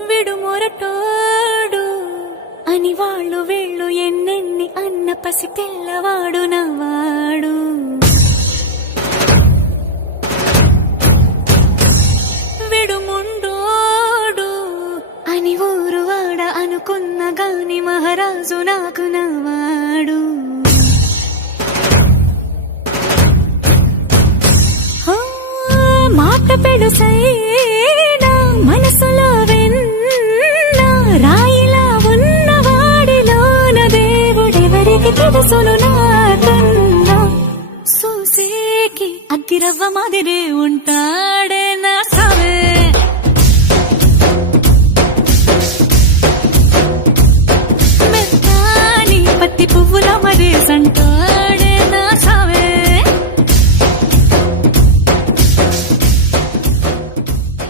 విడు మొరటోడు అని వాళ్ళు వీళ్ళు ఎన్నెన్ని అన్న పసి పిల్లవాడు నవ్వాడు. విడు ముండోడు అని ఊరు వాడ అనుకున్న గాని మహారాజు నాకు నవ్వాడు. మాట పెడుసైనా మనసులో వెన్న రాయిలా ఉన్నవాడిలోన దేవుడెవరికి తెలుసును నాకన్నా. సూసేకి అగ్గిరవ్వ మాదిరే ఉంటాడు.